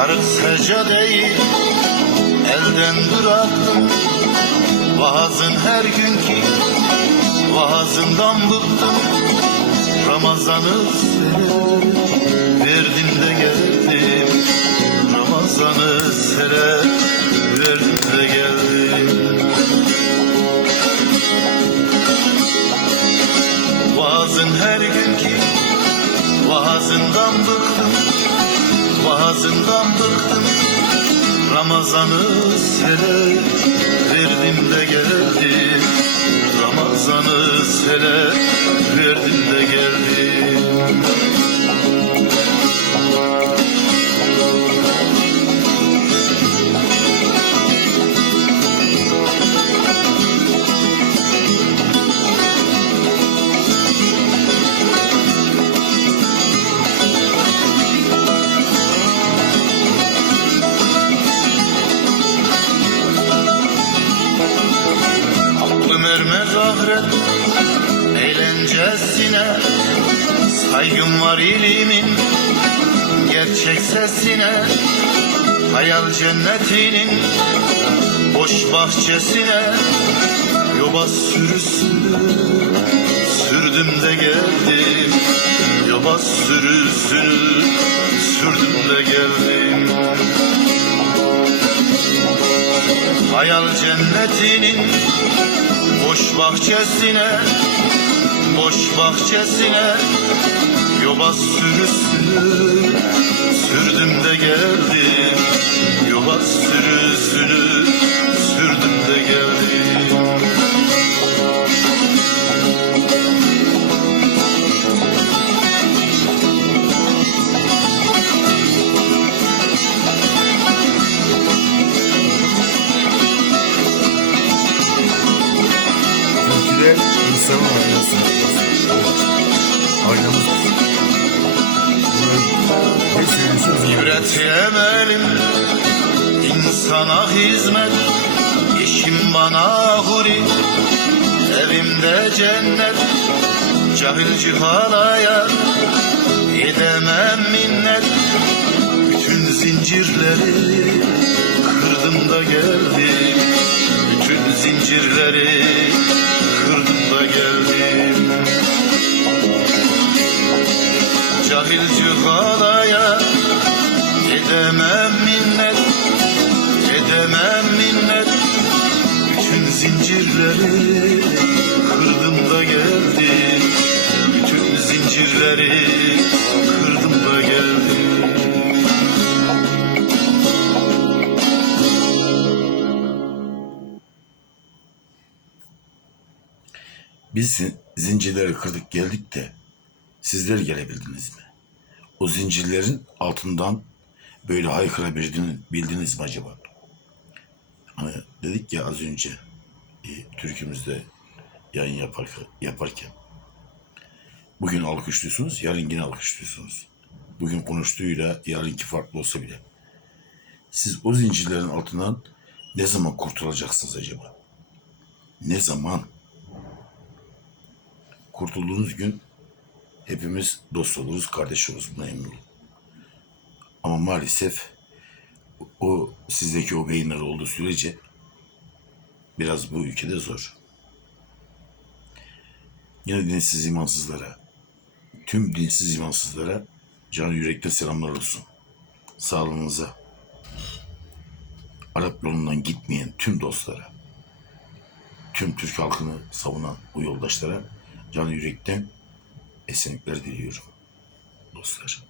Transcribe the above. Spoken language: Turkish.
Sarık seccadeyi elden bıraktım Vaazın her günkü vaazından bıktım Ramazanı verdim de geldim. Ramazanı sere verdim de geldim. Vaazın her günkü vaazından bıktım Vaazından bıktım. Ramazanı sere verdim de geldim. Ramazanı sere Aklım ermez ahiret eğlencesine Saygım var ilimin gerçek sesine Hayal cennetinin boş bahçesine. Yobaz sürüsünü sürdüm de geldim. Yobaz sürüsünü sürdüm de geldim Hayal cennetinin boş bahçesine Boş bahçesine Yobaz sürüsünü İbret insana hizmet işim bana huri. Evimde cennet Cahil halaya Edemem minnet Bütün zincirleri Kırdım da geldim Bütün zincirleri Edemem minnet Edemem minnet. Bütün zincirleri Kırdım da geldim Bütün zincirleri Kırdım da geldim Biz zin- zincirleri kırdık geldik de sizler gelebildiniz mi? O zincirlerin altından böyle haykırabildiniz bildiniz mi acaba? Hani dedik ya az önce e, türkümüzde yayın yaparken, yaparken bugün alkışlıyorsunuz, yarın yine alkışlıyorsunuz. Bugün konuştuğuyla yarınki farklı olsa bile. Siz o zincirlerin altından ne zaman kurtulacaksınız acaba? Ne zaman? kurtulduğunuz gün hepimiz dost oluruz, kardeş oluruz. Buna emin olun. Ama maalesef o sizdeki o beyinler olduğu sürece biraz bu ülkede zor. Yine dinsiz imansızlara, tüm dinsiz imansızlara can yürekten selamlar olsun. Sağlığınıza, Arap yolundan gitmeyen tüm dostlara, tüm Türk halkını savunan bu yoldaşlara can yürekten esenlikler diliyorum dostlar.